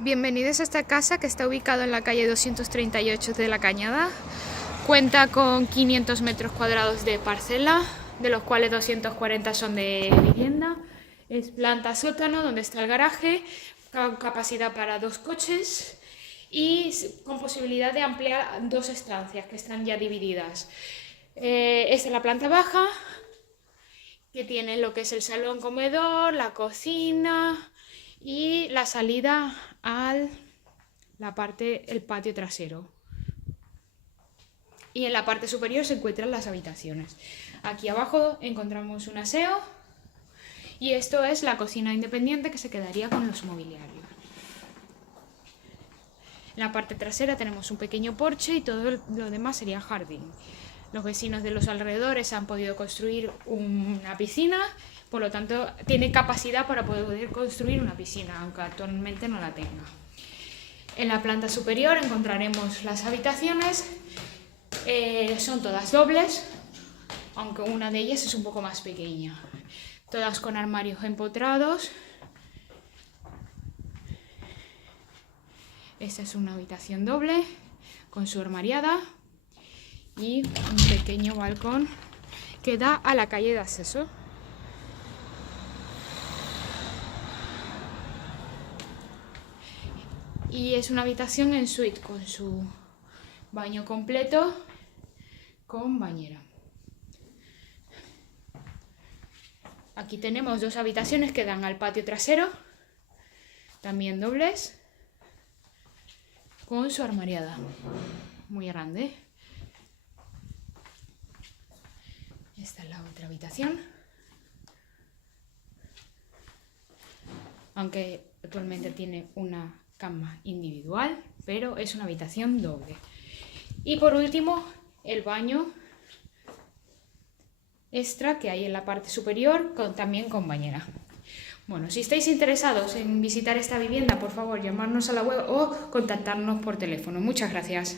Bienvenidos a esta casa que está ubicada en la calle 238 de La Cañada. Cuenta con 500 metros cuadrados de parcela, de los cuales 240 son de vivienda. Es planta sótano, donde está el garaje, con capacidad para 2 coches y con posibilidad de ampliar 2 estancias que están ya divididas. Esta es la planta baja, que tiene lo que es el salón comedor, la cocina y la salida al el patio trasero. Y en la parte superior se encuentran las habitaciones. Aquí abajo encontramos un aseo y esto es la cocina independiente que se quedaría con los mobiliarios. En la parte trasera tenemos un pequeño porche y todo lo demás sería jardín. Los vecinos de los alrededores han podido construir una piscina, por lo tanto tiene capacidad para poder construir una piscina, aunque actualmente no la tenga. En la planta superior encontraremos las habitaciones, son todas dobles, aunque una de ellas es un poco más pequeña. Todas con armarios empotrados. Esta es una habitación doble con su armariada y un pequeño balcón que da a la calle de acceso. Y es una habitación en suite con su baño completo con bañera. Aquí tenemos 2 habitaciones que dan al patio trasero, también dobles, con su armariada, muy grande. Esta es la otra habitación, aunque actualmente tiene una cama individual, pero es una habitación doble. Y por último, el baño extra que hay en la parte superior, también con bañera. Bueno, si estáis interesados en visitar esta vivienda, por favor, llamarnos a la web o contactarnos por teléfono. Muchas gracias.